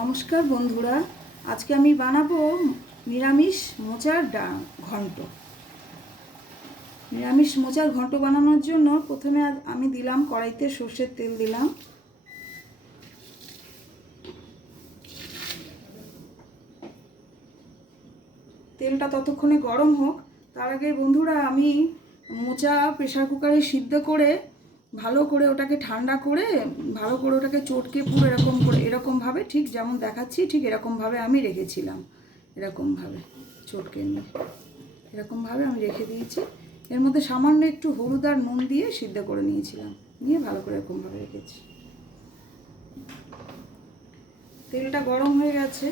নমস্কার বন্ধুরা, আজকে আমি বানাবো নিরামিষ মোচার ঘন্ট। নিরামিষ মোচার ঘন্ট বানানোর জন্য প্রথমে আমি দিলাম কড়াইতে সর্ষের তেল দিলাম। তেলটা ততক্ষণে গরম হোক। তার আগে বন্ধুরা, আমি মোচা প্রেসার কুকারে সিদ্ধ করে ভালো করে ওটাকে ঠান্ডা করে ভালো করে ওটাকে চটকে পুরো এরকমভাবে ঠিক যেমন দেখাচ্ছি ঠিক এরকমভাবে আমি রেখেছিলাম। এরকমভাবে চটকে নিয়ে এরকমভাবে আমি রেখে দিয়েছি। এর মধ্যে সামান্য একটু হলুদ আর নুন দিয়ে সিদ্ধ করে নিয়েছিলাম, নিয়ে ভালো করে এরকমভাবে রেখেছি। তেলটা গরম হয়ে গেছে।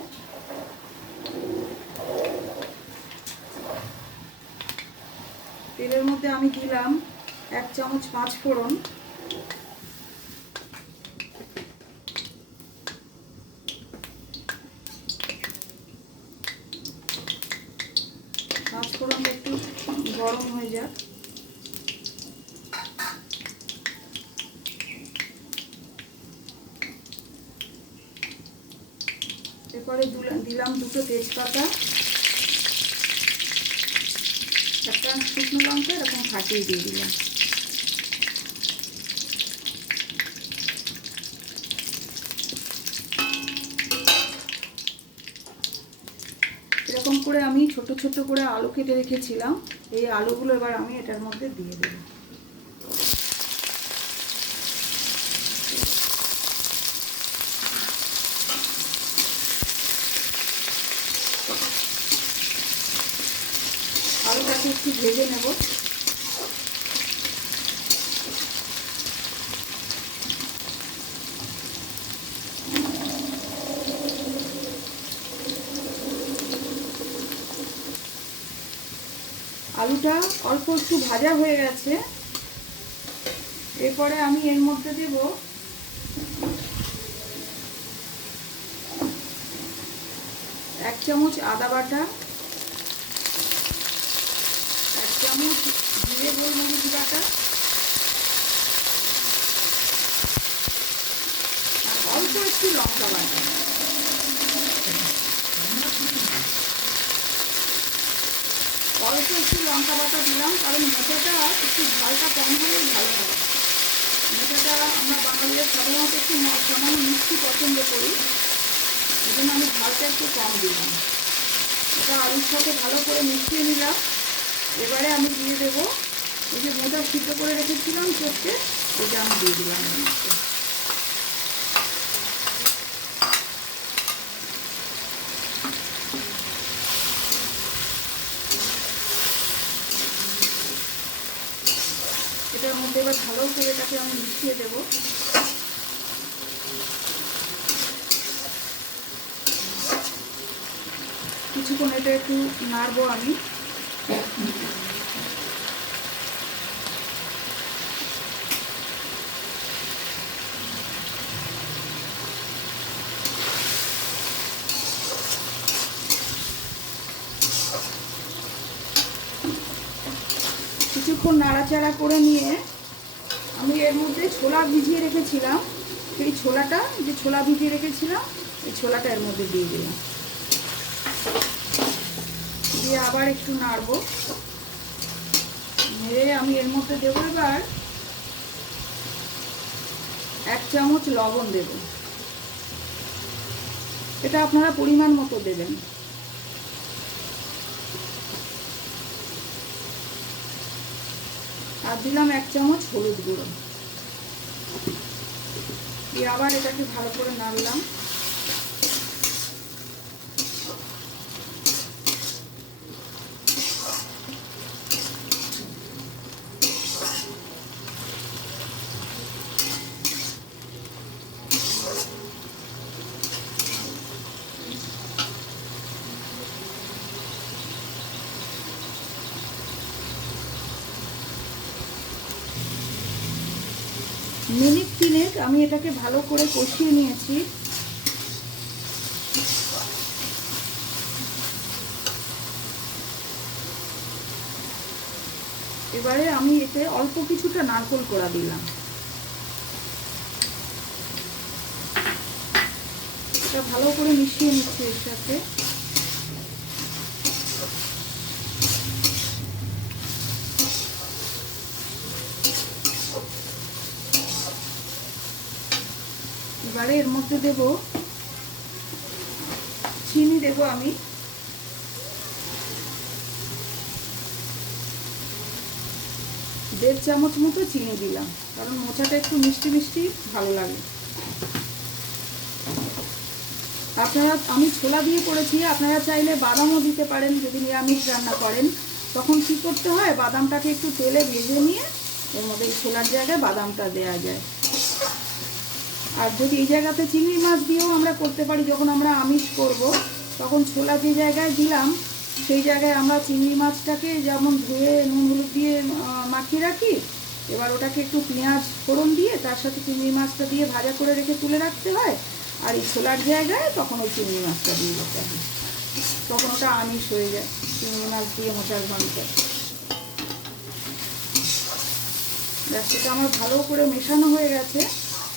তেলের মধ্যে আমি দিলাম 1 চামচ 5 ফোড়ন, ফোড়নটা একটু গরম হয়ে যাক। এরপরে দিলাম 2টো তেজপাতা, একটা শুকনো লঙ্কা এরকম ফাটিয়ে দিয়ে দিলাম। এরকম করে আমি ছোট ছোট করে আলু কেটে রেখেছিলাম। এই আলুগুলো এবার আমি এটার মধ্যে দিয়ে দেব। আলুটাকে একটু ভেজে নেব। আলুটা অল্প একটু ভাজা হয়ে গেছে। এরপরে আমি এর মধ্যে দেব 1 চামচ আদা বাটা, 1 চামচ জিরে গোলমরিচ বাটা, আর অল্প একটু লঙ্কা বাটা। অল্প একটু লঙ্কা বাটা দিলাম কারণ মোচাটা একটু ঝালটা কম হলেই ভালো হয়। মোচাটা আমরা বাঙালিরা সাধারণত একটু সামান্য মিষ্টি পছন্দ করি, এই জন্য আমি ঝালটা একটু কম দিলাম। এটা আলুর সাথে ভালো করে মিশিয়ে নিলাম। এবারে আমি দিয়ে দেবো এই যে মোচা সিদ্ধ করে রেখেছিলাম চটকে, এটা আমি দিয়ে দিলাম এর মধ্যে। এটার মধ্যে এবার ভালো করে এটাকে আমি মিশিয়ে দেবো। কিছুক্ষণ এটা একটু নাড়বো আমি। কিছুক্ষণ নাড়াচাড়া করে নিয়ে আমি এর মধ্যে ছোলা ভিজিয়ে রেখেছিলাম, সেই ছোলাটা যে ছোলা ভিজিয়ে রেখেছিলাম এই ছোলাটা এর মধ্যে দিয়ে দিলাম। দিয়ে আবার একটু নাড়বো। নেড়ে আমি এর মধ্যে দেবো এবার 1 চামচ লবণ দেব। এটা আপনারা পরিমাণ মতো দেবেন। আর দিলাম 1 চামচ হলুদ গুঁড়ো। দিয়ে আবার এটাকে ভালো করে নাড়লাম। মিনিট 3 আমি এটাকে ভালো করে কষিয়ে নিয়েছি। এবারে আমি এতে অল্প কিছুটা নারকেল কোড়া দিলাম। এটা ভালো করে মিশিয়ে নিচ্ছি এর সাথে। এবারে এর মধ্যে দেব চিনি, দেব আমি 1.5 চামচ মতো চিনি দিলাম, কারণ মোচাটা একটু মিষ্টি মিষ্টি ভালো লাগে। আপনারা, আমি ছোলা দিয়ে করেছি, আপনারা চাইলে বাদামও দিতে পারেন যদি নিরামিষ রান্না করেন। তখন কী করতে হয়, বাদামটাকে একটু তেলে ভেজে নিয়ে এর মধ্যে এই ছোলার জায়গায় বাদামটা দেওয়া যায়। আর যদি এই জায়গাতে চিংড়ি মাছ দিয়েও আমরা করতে পারি, যখন আমরা আমিষ করব তখন ছোলা যে জায়গায় দিলাম সেই জায়গায় আমরা চিংড়ি মাছটাকে যেমন ধুয়ে নুন হলুদ দিয়ে মাখিয়ে রাখি, এবার ওটাকে একটু পেঁয়াজ ফোড়ন দিয়ে তার সাথে চিংড়ি মাছটা দিয়ে ভাজা করে রেখে তুলে রাখতে হয়। আর এই ছোলার জায়গায় তখন ওই চিংড়ি মাছটা দিয়ে দিতে হয়, তখন ওটা আমিষ হয়ে যায় চিংড়ি মাছ দিয়ে মোচার ঘন্ট। সেটা আমার ভালো করে মেশানো হয়ে গেছে।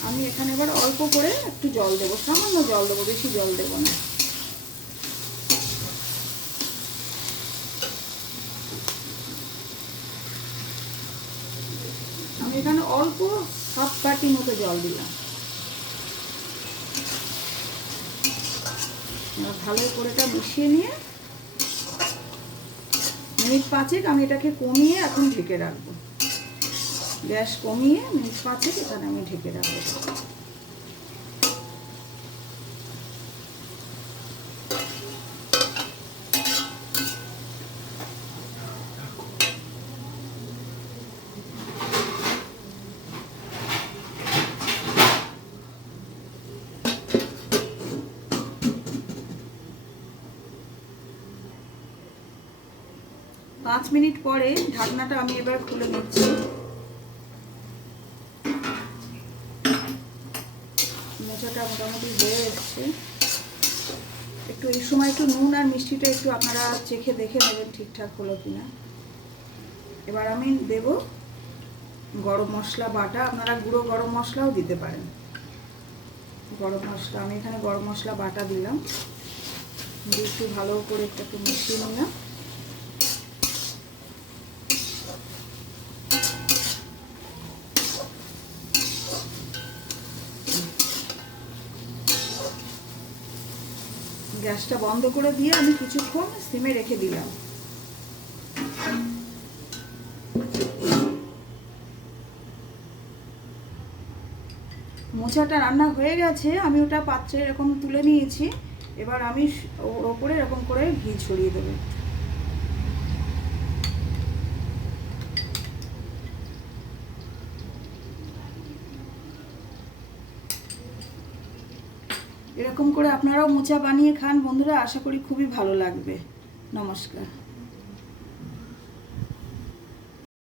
আমি এখানে এবার অল্প করে একটু জল দেবো, সামান্য জল দেবো, বেশি জল দেবো না। আমি এখানে অল্প হাফ বাটি মতো জল দিলাম। ভালো করে এটা মিশিয়ে নিয়ে মিনিট 5 আমি এটাকে কমিয়ে এখন ঢেকে রাখবো। গ্যাস কমিয়ে মিনিট 5 এখানে আমি ঢেকে রাখবো। পাঁচ মিনিট পরে ঢাকনাটা আমি এবার খুলে নিচ্ছি। মোচাটা মোটামুটি হয়ে এসছে। একটু এই সময় একটু নুন আর মিষ্টিটা একটু আপনারা চেখে দেখে নেবেন ঠিকঠাক হলো কিনা। এবার আমি দেব গরম মশলা বাটা, আপনারা গুঁড়ো গরম মশলাও দিতে পারেন। গরম মশলা, আমি এখানে গরম মশলা বাটা দিলাম, দিয়ে একটু ভালো করে একটু মিশিয়ে নিলাম। গ্যাসটা বন্ধ করে দিয়ে আমি কিছুক্ষণ সিমে রেখে দিলাম। মোচাটা রান্না হয়ে গেছে, আমি ওটা পাত্রে এরকম তুলে নিয়েছি। এবার আমি ওর ওপরে এরকম করে ঘি ছড়িয়ে দেবো। এরকম করে আপনারাও মোচা বানিয়ে খান বন্ধুরা, আশা করি খুবই ভালো লাগবে। নমস্কার।